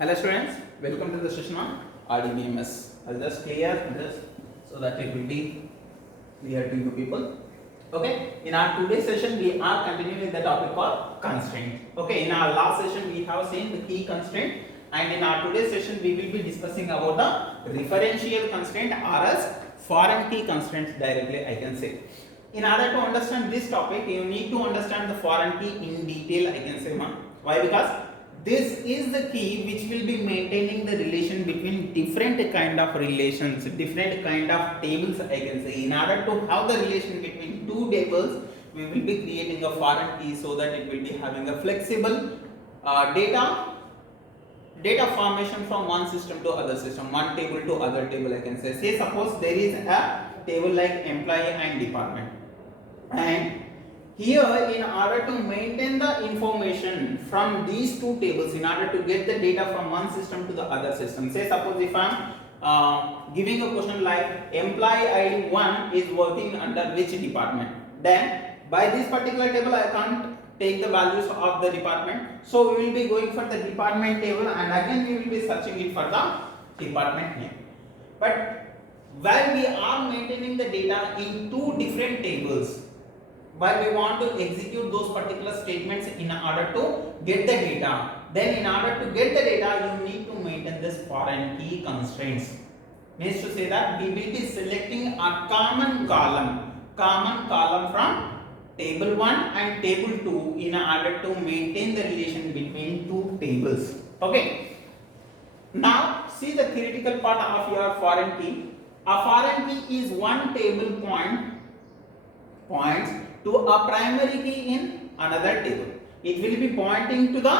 Hello students, welcome to the session on RDBMS. I'll just clear this so that it will be clear to you people. Okay, in our today's session we are continuing the topic called constraint. Okay, in our last session we have seen the key constraint, and in our today's session we will be discussing about the referential constraint or as foreign key constraints directly, I can say. In order to understand this topic, you need to understand the foreign key in detail, I can say. Why? Because this is the key which will be maintaining the relation between different kind of relations, different kind of tables, I can say. In order to have the relation between two tables, we will be creating a foreign key so that it will be having a flexible data formation from one system to other system, one table to other table, I can say. Say suppose there is a table like employee and department, and here in order to maintain the information from these two tables, in order to get the data from one system to the other system, say suppose if I am giving a question like employee ID 1 is working under which department, then by this particular table I can't take the values of the department, so we will be going for the department table and again we will be searching it for the department name. But while we are maintaining the data in two different tables, while we want to execute those particular statements in order to get the data, then in order to get the data you need to maintain this foreign key constraints. Means to say that we will be selecting a common column from table 1 and table 2 in order to maintain the relation between two tables. Okay, now see the theoretical part of your foreign key. A foreign key is one table points to a primary key in another table. It will be pointing to the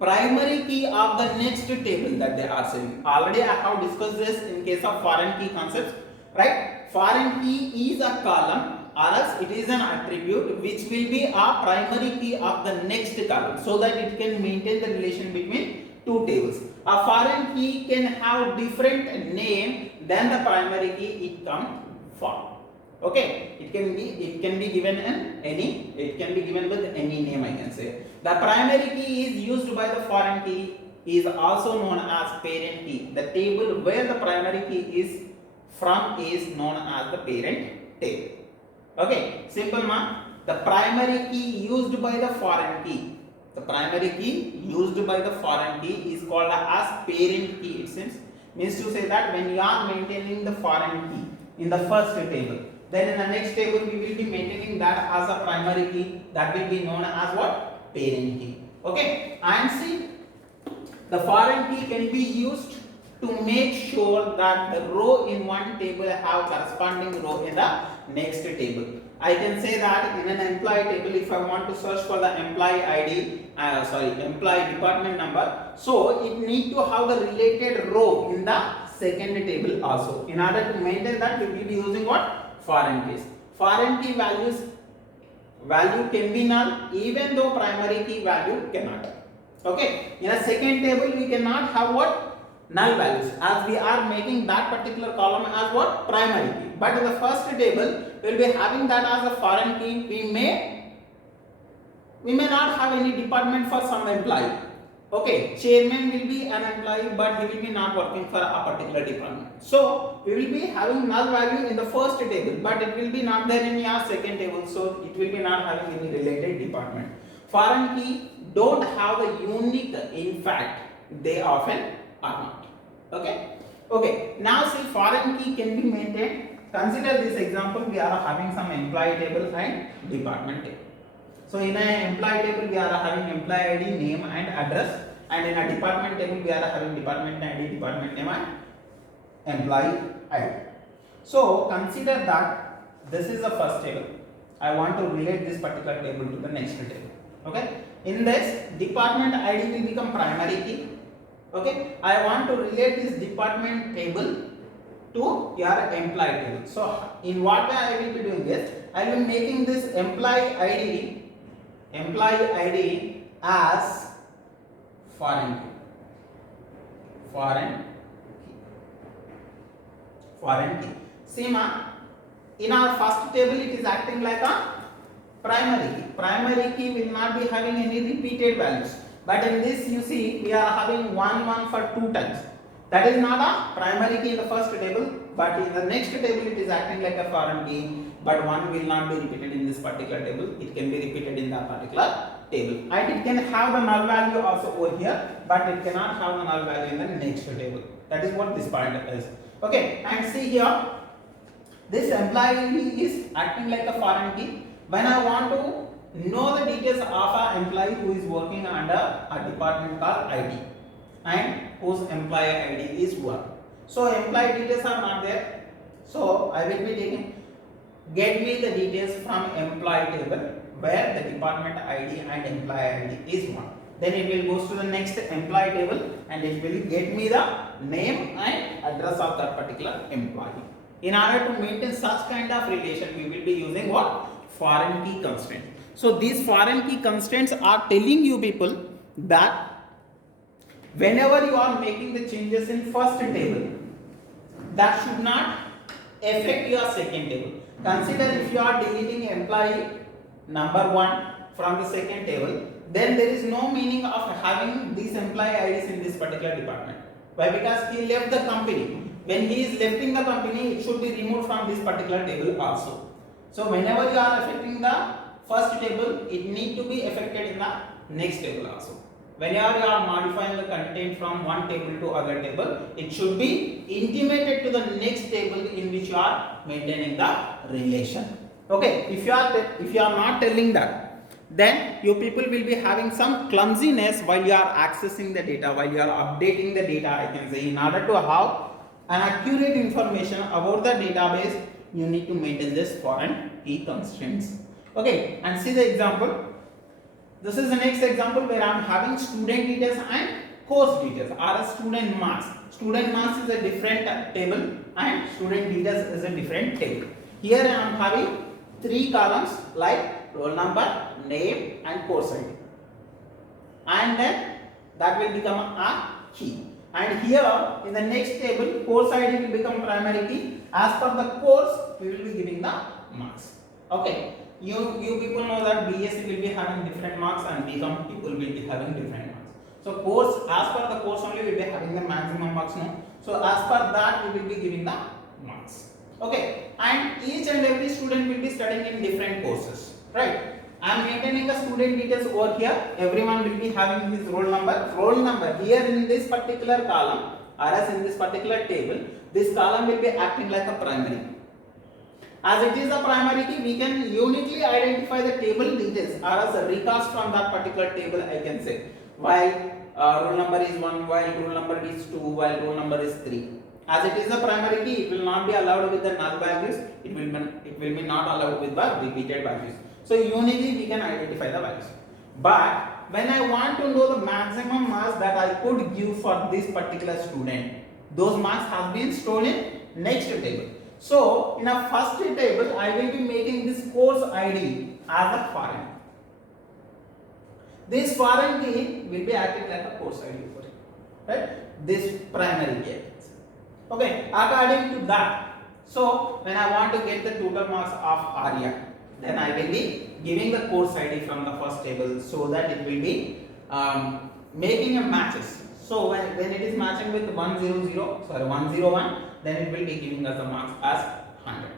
primary key of the next table that they are saying. Already I have discussed this in case of foreign key concepts, right? Foreign key is a column or else it is an attribute which will be a primary key of the next column, so that it can maintain the relation between two tables. A foreign key can have different name than the primary key it comes from. Okay, it can be given with any name, I can say. The primary key is used by the foreign key is also known as parent key. The table where the primary key is from is known as the parent table. Okay, simple man. The primary key used by the foreign key. The primary key used by the foreign key is called as parent key. It means to say that when you are maintaining the foreign key in the first table, then in the next table we will be maintaining that as a primary key, that will be known as what? Parent key. Okay, and see, the foreign key can be used to make sure that the row in one table have corresponding row in the next table. I can say that in an employee table, if I want to search for the employee ID, employee department number, so it need to have the related row in the second table also. In order to maintain that, we will be using what? Foreign keys. Foreign key value can be null even though primary key value cannot. Okay, in a second table we cannot have what? Null values, as we are making that particular column as what? Primary key. But in the first table we will be having that as a foreign key. We may not have any department for some employee. Okay, chairman will be an employee, but he will be not working for a particular department. So we will be having null value in the first table, but it will be not there in your second table. So it will be not having any related department. Foreign key don't have a unique. In fact, they often are not. Okay. Okay. Now see, foreign key can be maintained. Consider this example. We are having some employee table and department table. So in an employee table we are having employee ID, name and address, and in a department table we are having department ID, department name and employee ID. So consider that this is the first table. I want to relate this particular table to the next table. Okay. In this, department ID will become primary key. Okay. I want to relate this department table to your employee table. So in what way I will be doing this? I will be making this employee ID as foreign key. Foreign key. See ma, in our first table it is acting like a primary key. Primary key will not be having any repeated values. But in this you see we are having 1 for 2 times. That is not a primary key in the first table, but in the next table it is acting like a foreign key. But 1 will not be repeated in this particular table. It can be repeated in that particular table. And it can have the null value also over here, but it cannot have the null value in the next table. That is what this point is. Okay, and see here, this employee is acting like a foreign key. When I want to know the details of an employee who is working under a department called IT and whose employee ID is 1. So employee details are not there. So I will be taking get me the details from employee table where the department ID and employee ID is 1. Then it will go to the next employee table and it will get me the name and address of that particular employee. In order to maintain such kind of relation, we will be using what? Foreign key constraint. So these foreign key constraints are telling you people that whenever you are making the changes in first table, that should not affect your second table. Consider if you are deleting employee number 1 from the second table, then there is no meaning of having these employee IDs in this particular department. Why? Because he left the company. When he is leaving the company, it should be removed from this particular table also. So whenever you are affecting the first table, it need to be affected in the next table also. Whenever you are modifying the content from one table to other table, it should be intimated to the next table in which you are maintaining the relation. Okay, if you are not telling that, then you people will be having some clumsiness while you are accessing the data, while you are updating the data. I can say, in order to have an accurate information about the database, you need to maintain this foreign key constraints. Okay, and see the example. This is the next example where I am having student details and course details or a student marks. Student marks is a different table and student details is a different table. Here I am having 3 columns like roll number, name and course ID. And then that will become a key. And here in the next table, course ID will become primary key. As per the course, we will be giving the marks. Okay. You people know that BSc will be having different marks and BCom people will be having different marks. So course, as per the course only we will be having the maximum marks now. So as per that we will be giving the marks. Okay. And each and every student will be studying in different courses. Right. I am maintaining the student details over here. Everyone will be having his roll number. Roll number here in this particular column or as in this particular table, this column will be acting like a primary. As it is a primary key, we can uniquely identify the table details or as a recast from that particular table. I can say while roll number is 1, while roll number is 2, while roll number is 3. As it is a primary key, it will not be allowed with the null values. It will be not allowed with the repeated values. So uniquely we can identify the values. But when I want to know the maximum marks that I could give for this particular student, those marks have been stored in next table. So in a first table, I will be making this course ID as a foreign. This foreign key will be acting like a course ID for it, right? This primary key. Okay, according to that. So when I want to get the total marks of Arya, then I will be giving the course ID from the first table so that it will be making a matches. So when it is matching with 101, then it will be giving us the marks as 100.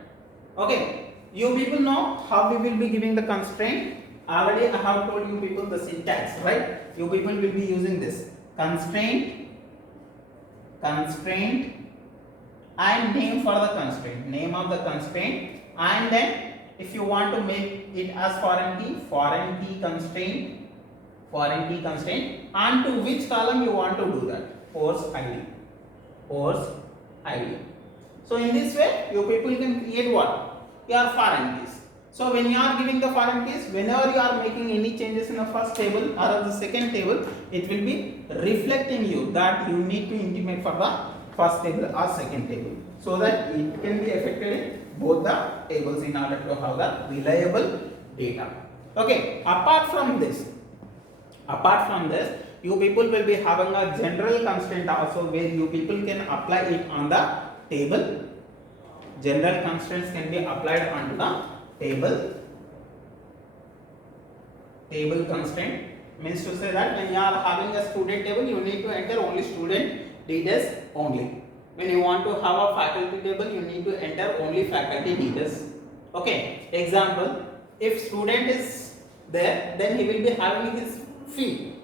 Okay, you people know how we will be giving the constraint. Already I have told you people the syntax, right? You people will be using this constraint, and name for the constraint, name of the constraint, and then if you want to make it as foreign key constraint, and to which column you want to do that, course ID. So in this way, you people can create what? Your foreign keys. So when you are giving the foreign keys, whenever you are making any changes in the first table or the second table, it will be reflecting you that you need to intimate for the first table or second table, so that it can be affected in both the tables in order to have the reliable data. Okay, apart from this, you people will be having a general constraint also where you people can apply it on the table. General constraints can be applied onto the table constraint, Means to say that when you are having a student table, you need to enter only student details only. When you want to have a faculty table, you need to enter only faculty details. Okay. Example: if student is there, then he will be having his fee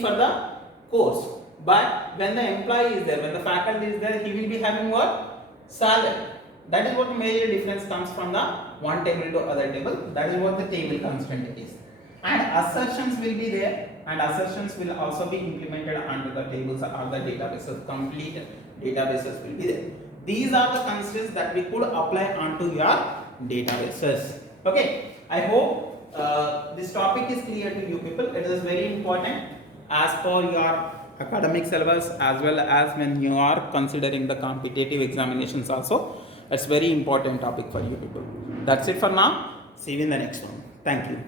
for the course. But when the employee is there, when the faculty is there, he will be having what? Salary. That is what major difference comes from the one table to other table. That is what the table constraint is. And assertions will be there, and assertions will also be implemented onto the tables or the databases. Complete databases will be there. These are the constraints that we could apply onto your databases. Okay, I hope this topic is clear to you people. It is very important as per your academic syllabus, as well as when you are considering the competitive examinations also. It's very important topic for you people. That's it for now. See you in the next one. Thank you.